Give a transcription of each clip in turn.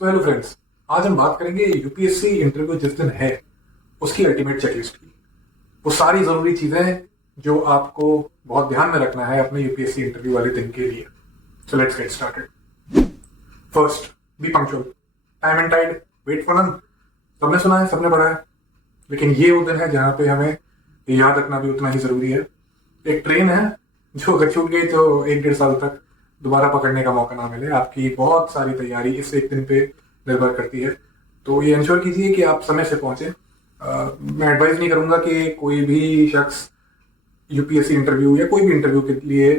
So hello friends, आज हम बात करेंगे यूपीएससी इंटरव्यू जिस दिन है उसकी अल्टीमेट चेकलिस्ट की। वो सारी जरूरी चीजें जो आपको बहुत ध्यान में रखना है अपने यूपीएससी इंटरव्यू वाले दिन के लिए। So let's get started. First, be punctual. Time and tide, wait for none. सबने सुना है, सबने पढ़ा है, लेकिन ये वो दिन है जहां पे हमें याद रखना भी उतना ही जरूरी है। एक ट्रेन है जो अगर छूट गई तो 1-1.5 साल तक दोबारा पकड़ने का मौका ना मिले। आपकी बहुत सारी तैयारी इस एक दिन पे निर्भर करती है, तो ये इंश्योर कीजिए कि आप समय से पहुंचे। मैं एडवाइस नहीं करूंगा कि कोई भी शख्स यूपीएससी इंटरव्यू या कोई भी इंटरव्यू के लिए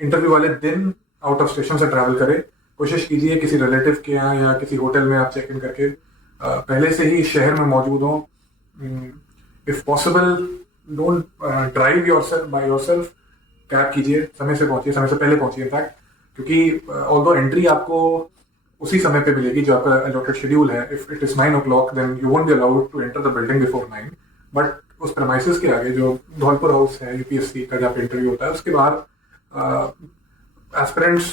इंटरव्यू वाले दिन आउट ऑफ स्टेशन से ट्रैवल करे। कोशिश कीजिए किसी रिलेटिव के यहाँ या किसी होटल में आप चेक इन करके पहले से ही शहर में मौजूद हो। If possible don't drive yourself by yourself. Cab कीजिए, समय से पहुंचिए, समय से पहले पहुंचिए इनफैक्ट, क्योंकि ऑल्दो एंट्री आपको उसी समय पे मिलेगी जो आपका अलॉटेड शेड्यूल है। If it is 9 o'clock then you won't be allowed to enter the building before 9, but उस प्रेमाइसिस के आगे जो धौलपुर हाउस है यूपीएससी का जहाँ पे इंटरव्यू होता है उसके बाहर aspirants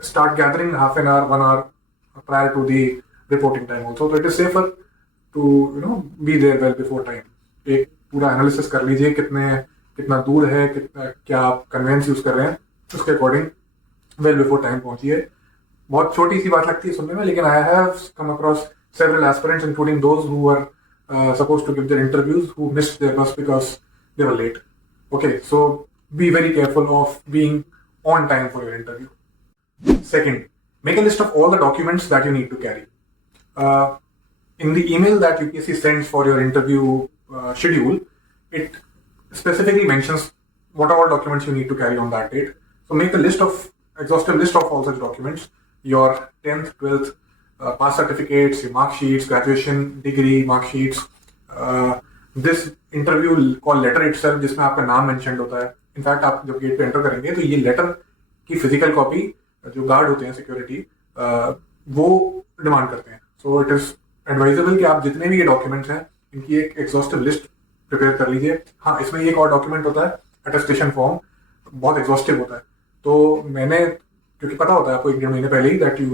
start gathering half an hour, 1 hour prior to the reporting time also. So it is safer to be there well before time. एक पूरा एनालिसिस कर लीजिए कितना दूर है, क्या आप कन्वेंस यूज कर रहे हैं, उसके अकॉर्डिंग वेल बिफोर टाइम पहुंचिए। बहुत छोटी सी बात लगती है सुनने में, लेकिन I have come across several aspirants including those who are supposed to give their interviews who missed their bus because they were late. Okay, so be very careful of being on time for your interview. Second, make a list of all the documents that you need to carry. In the email that UPSC sends for your interview schedule, it specifically mentions what are all documents you need to carry on that date. So make a exhaustive list of all such documents: your 10th, 12th pass certificates, your mark sheets, graduation degree mark sheets, this interview call letter itself जिसमें आपका नाम mentioned होता है। In fact आप जब gate पे enter करेंगे तो ये लेटर की फिजिकल कॉपी जो गार्ड होते हैं सिक्योरिटी वो डिमांड करते हैं। सो इट इज एडवाइजेबल कि आप जितने भी ये डॉक्यूमेंट्स हैं इनकी एक एग्जॉस्टिव लिस्ट प्रिपेयर कर लीजिए। हाँ, इसमें एक और डॉक्यूमेंट होता है अटेस्टेशन फॉर्म, बहुत एग्जॉस्टिव होता है। तो मैंने, क्योंकि पता होता है आपको 1-1.5 महीने पहले ही that you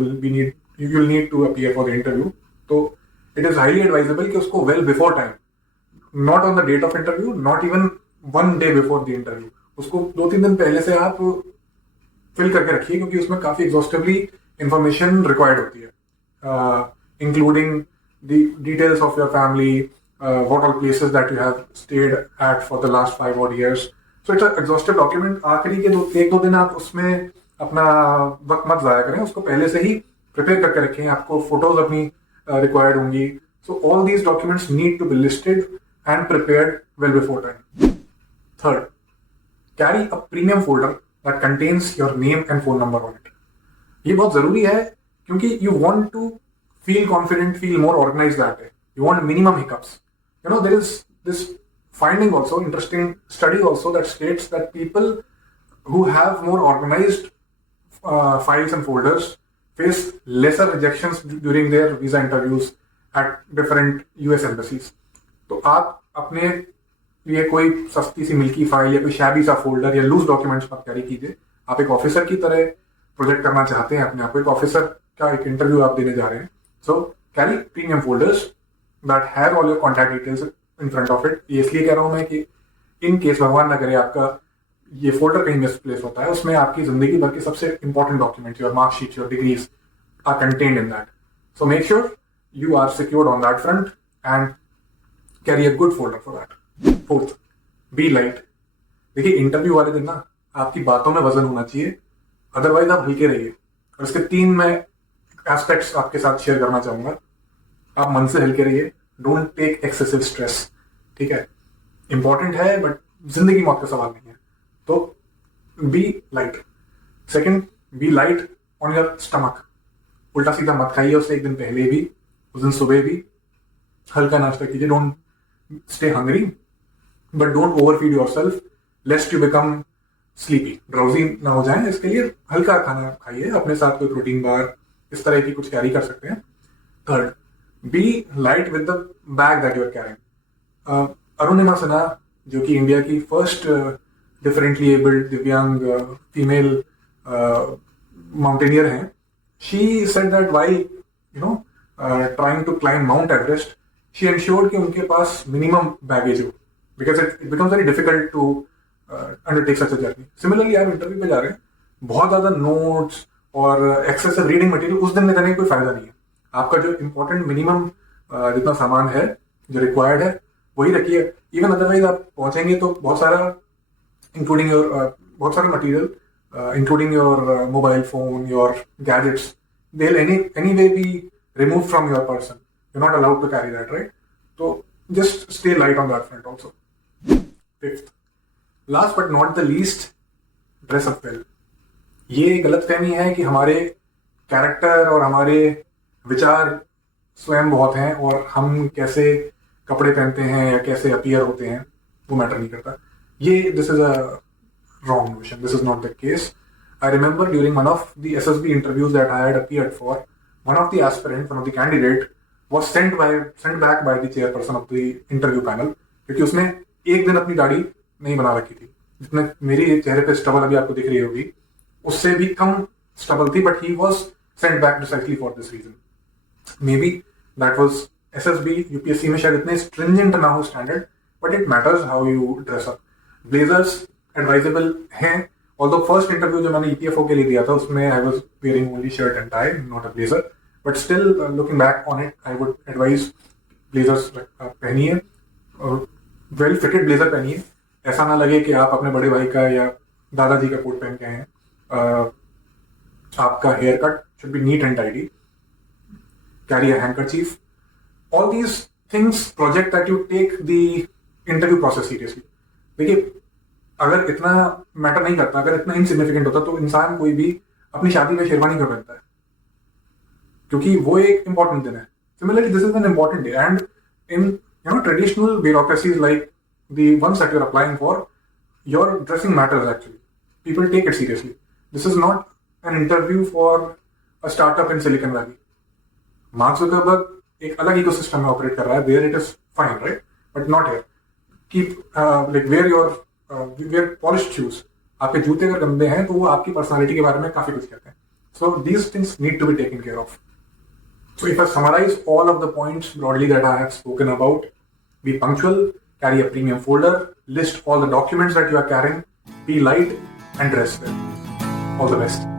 will need to appear for the interview, तो इट इज हाईली एडवाइजेबल कि उसको well before time, not on the date of interview, not even 1 day before the interview, उसको 2-3 दिन पहले से आप फिल करके रखिए, क्योंकि उसमें काफी एग्जॉस्टिवली इंफॉर्मेशन रिक्वायर्ड होती है, including the details of your family, what all places that you have stayed at for the last 5 odd years. So it's exhaustive document. आखिरी के 1-2 दिन आप उसमें अपना वक्त मत जाया करें, उसको पहले से ही प्रिपेयर करके रखें। आपको फोटोज अपनी रिक्वायर्ड होंगी। So all these documents need to be listed and prepared well before time. Third, carry a premium folder that contains your name and phone number on it. ये बहुत जरूरी है क्योंकि you want to feel confident, feel more organized that day. You want minimum hiccups. There is this finding also, interesting study also that states that people who have more organized files and folders face lesser rejections during their visa interviews at different US embassies. तो आप अपने ये कोई सस्ती सी milky file या कोई shabby सा folder या लूज डॉक्यूमेंट्स मत कैरी कीजिए। आप एक ऑफिसर की तरह प्रोजेक्ट करना चाहते हैं अपने आप को, एक ऑफिसर का एक इंटरव्यू आप देने जा रहे हैं। So carry premium folders that have all your contact details in front of it. ये इसलिए कह रहा हूं मैं कि इन केस भगवान ना करे आपका ये फोल्डर कहीं मिसप्लेस होता है, उसमें आपकी जिंदगी भर के सबसे important documents, your marksheet, your degrees are contained in that. So make sure you are secured on that front and carry a good folder for that. Fourth, be light. देखिए, इंटरव्यू वाले दिन ना आपकी बातों में वजन होना चाहिए, अदरवाइज आप हल्के रहिए। और इसके 3 मैं एस्पेक्ट्स आपके साथ शेयर करना चाहूंगा। आप मन से हल्के रहिए, डोंट टेक एक्सेसिव स्ट्रेस, ठीक है? इंपॉर्टेंट है बट जिंदगी मौत का सवाल नहीं है, तो be light. Second, be light on your stomach. उल्टा सीधा मत खाइए, उससे एक दिन पहले भी, उस दिन सुबह भी हल्का नाश्ता कीजिए। Don't stay hungry but don't overfeed yourself lest you become sleepy, drowsy ना हो जाए। इसके लिए हल्का खाना खाइए, अपने साथ कोई प्रोटीन बार इस तरह की कुछ कैरी कर सकते हैं। Third, be light with the bag that you are carrying. Arunima Sinha, जो कि इंडिया की फर्स्ट डिफरेंटली एबल्ड दिव्यांग फीमेल माउंटेनियर हैं, she said that while trying to climb Mount Everest, she ensured कि उनके पास minimum baggage हो, because it becomes very difficult to undertake such a journey. Similarly, आप इंटरव्यू पे जा रहे हैं, बहुत ज्यादा नोट्स और एक्सेसिव रीडिंग मटेरियल उस दिन में करने का कोई फायदा नहीं है. आपका जो इंपॉर्टेंट मिनिमम जितना सामान है जो रिक्वायर्ड है वही रखिए. इवन अदरवाइज आप पहुंचेंगे तो बहुत सारा इंक्लूडिंग योर बहुत सारा material including your mobile phone, your gadgets, they'll anyway be removed from your person. You're not allowed to carry that, right? So just stay light on that front also. Fifth, last but not the least, dress up well. ये गलतफहमी है कि हमारे character और हमारे विचार स्वयं बहुत हैं और हम कैसे कपड़े पहनते हैं या कैसे अपीयर होते हैं वो मैटर नहीं करता. ये this is a wrong notion. This is not the case. I remember during one of the SSB interviews that I had appeared for, one of the aspirant, one of the candidate was sent back by the chairperson of the interview panel क्योंकि उसने एक दिन अपनी दाढ़ी नहीं बना रखी थी. जितने मेरे चेहरे पे स्टबल अभी आपको दिख रही होगी उससे भी कम स्टबल थी, but he was sent back precisely for this reason. Maybe that was SSB UPSC में शायद इतने stringent ना हो standard, but it matters how you dress up. Blazers advisable हैं. ऑल्दो फर्स्ट इंटरव्यू जो मैंने EPFO के लिए दिया था उसमें I was wearing only shirt and tie, not a blazer, but still looking back on it I would advise blazers पहनिए और वेल फिटेड ब्लेजर पहनिए. ऐसा ना लगे कि आप अपने बड़े भाई का या दादाजी का कोट पहन के हैं. आपका hair cut should be neat and tidy. Carry a handkerchief. All these things project that you take the interview process seriously. देखिए अगर इतना मैटर नहीं करता, अगर इतना इनसिग्निफिकेंट होता तो इंसान कोई भी अपनी शादी में शेरवानी कर पहनता है क्योंकि वो एक इंपॉर्टेंट दिन है. Similarly this is an important day and in traditional bureaucracies like the ones that you are applying for, your dressing matters actually. People take it seriously. This is not an interview for a startup in Silicon Valley. Mark Zuckerberg एक अलग ecosystem में operate कर रहा है. There it is fine, right, but not here. Keep like wear your wear polished shoes. आपके जूते अगर गंदे हैं तो वो आपकी पर्सनालिटी के बारे में काफी कुछ कहते हैं. So these things need to be taken care of. So if I summarize all of the points broadly that I have spoken about, be punctual, carry a premium folder, list all the documents that you are carrying, be light and dress well. All the best.